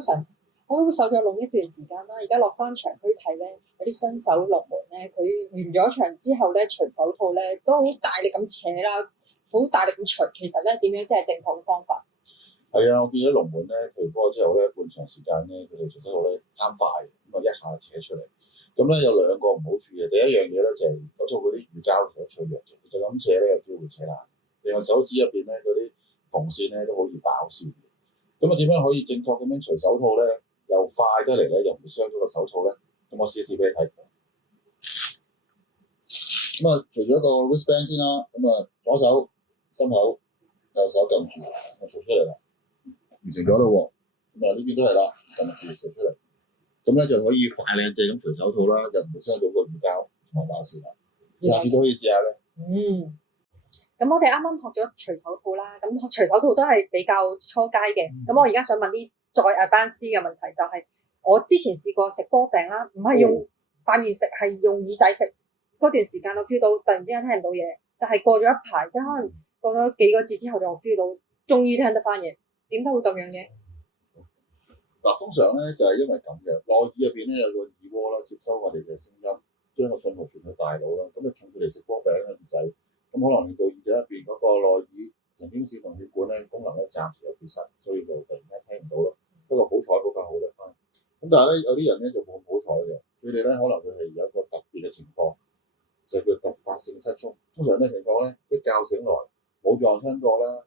常我都受咗籠一段時間啦，而家落翻場區睇咧，有啲新手落門咧，佢完咗場之後咧，除手套咧都好大力咁扯啦，好大力咁除。其實咧點樣先係正確嘅方法？係啊，我見到龍門咧退波之後咧，半場時間咧，佢哋除手套咧貪快，咁啊一下扯出嚟。咁咧有兩個唔好處嘅，第一樣嘢咧就係手套嗰啲乳膠其實脆弱嘅，就咁扯咧有機會扯爛。另外手指入邊咧嗰啲縫線咧都好易爆線嘅。咁啊點樣可以正確咁樣除手套咧？又快得嚟咧，又唔會傷咗個手套咧。咁我試一試俾你睇。咁啊，除咗個 wristband 先啦，咁啊左手心口，右手撳住，我除出嚟啦，完成咗啦喎。咁啊呢邊都係啦，撳住除出嚟。咁咧就可以快靚正咁除手套啦，又唔會傷到個乳膠同埋爆線啦。下次都可以試下咧。咁我哋啱啱學咗除手套啦，咁除手套都係比較初階嘅。咁我而家想問啲再 advance 啲嘅問題，就係我之前試過食波餅啦，唔係用塊面食，係用耳仔食。嗰段時間我 feel 到突然之間聽唔到嘢，但係過咗一排，即係可能過咗幾個字之後就 feel 到終於聽得翻嘢。點解會咁樣嘅？嗱，通常咧就係因為咁嘅，內耳入邊咧有個耳蝸啦，接收我哋嘅聲音，將個信號傳去大腦啦。咁你長期嚟食波餅咧唔使，咁可能令到耳仔入邊嗰個內耳神經線同血管咧功能咧暫時有缺失，所以就突然間聽唔到咯。不過好彩嗰個好得翻。咁但係咧有啲人咧就冇咁好彩嘅，佢哋咧可能會係有一個特別嘅情況，就叫突發性失聰。通常咩情況咧？一覺醒來冇撞親過啦。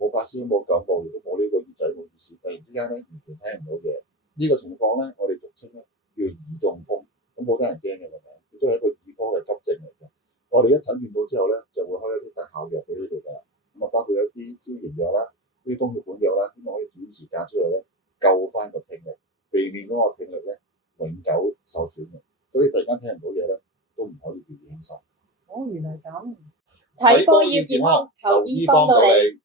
冇發燒冇感冒，亦都冇呢個耳仔冇意思，突然之間咧完全聽唔到嘢。呢個情況咧，我哋俗稱咧叫耳中風，咁好多人驚嘅個名，亦都係一個耳科嘅急症嚟嘅。我哋一診斷到之後咧，就會開一啲特效藥俾佢哋㗎啦。咁啊，包括一啲消炎藥啦、啲風血管藥啦，希望可以短時間之內咧救翻個聽力，避免嗰個聽力咧永久受損嘅。所以突然間聽唔到嘢咧，都唔可以掉以輕心。哦，原來咁。睇波要健康，求醫幫到你。